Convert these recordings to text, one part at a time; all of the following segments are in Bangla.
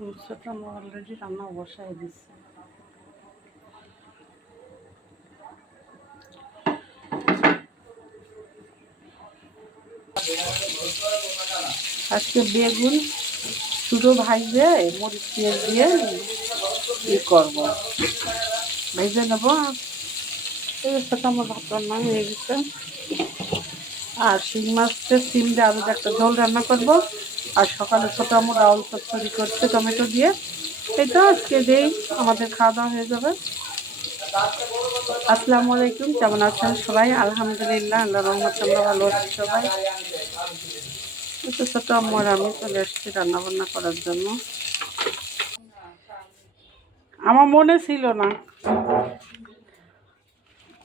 ছোট অলরেডি রান্না বসাই দিচ্ছে। আজকে বেগুন শুধু ভাজবে, মরিচ পেঁয়াজ দিয়ে করবো, ভেজে নেবো। এর সাথে আমার ভাত রান্না হয়ে গেছে। আর শিং মাছের সিম দিয়ে আলু একটা ঝোল রান্না করবো। আর সকালে ছোটো আমার ডাউল চচ্চড়ি করছে টমেটো দিয়ে। এটা আজকে দিয়েই আমাদের খাওয়া দাওয়া হয়ে যাবে। আসসালামু আলাইকুম, কেমন আছেন সবাই? আলহামদুলিল্লাহ, আল্লাহ রহমতে আমরা ভালো আছি সবাই। একটু ছোটো আম্মুর আমি চলে এসেছি রান্নাবান্না করার জন্য। আমার মনে ছিল না,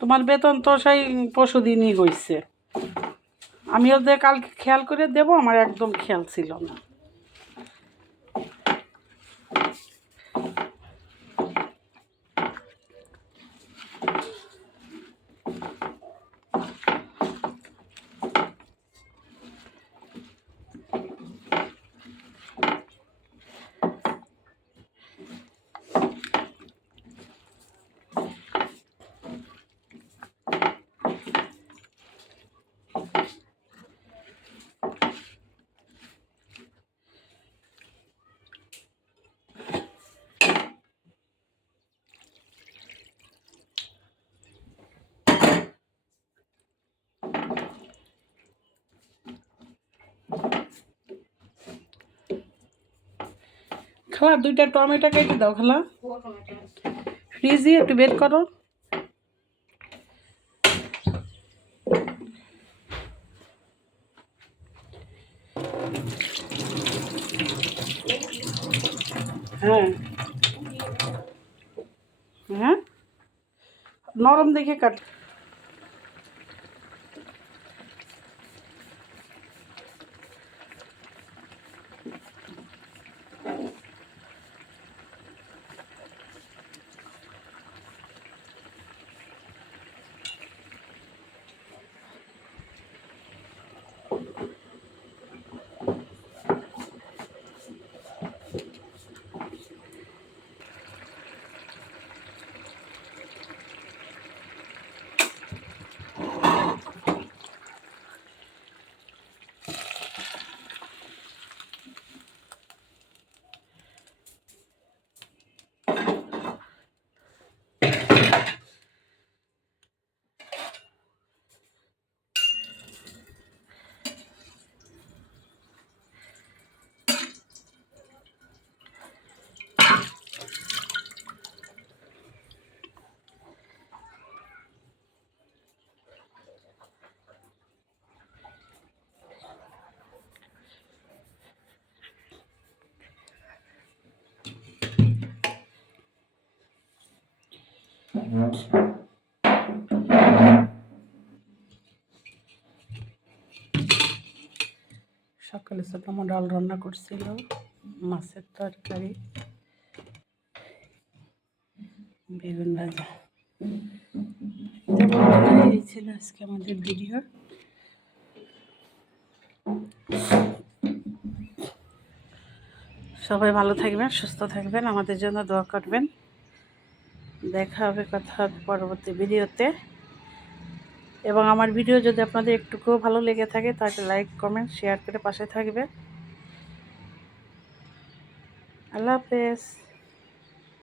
তোমার বেতন তো সেই পরশু দিনই হয়েছে। আমিও যে কালকে খেয়াল করে দেবো, আমার একদম খেয়াল ছিল না। খালা দুইটা টমেটো কেটে দাও খালা, ফ্রিজে একটু বের করো। হ্যাঁ হ্যাঁ, নরম দেখে কাট। সকালে ছোট আমার ডাল রান্না করছিল, মাছের তরকারি, বেগুন ভাজা। এই ছিল আজকে আমাদের ভিডিও। সবাই ভালো থাকবেন, সুস্থ থাকবেন, আমাদের জন্য দোয়া করবেন। দেখা হবে, কথা হবে পরবর্তী ভিডিওতে। এবং আমার ভিডিও যদি আপনাদের একটুকুও ভালো লেগে থাকে তাহলে লাইক কমেন্ট শেয়ার করে পাশে থাকবেন। আল্লাহ হাফেজ।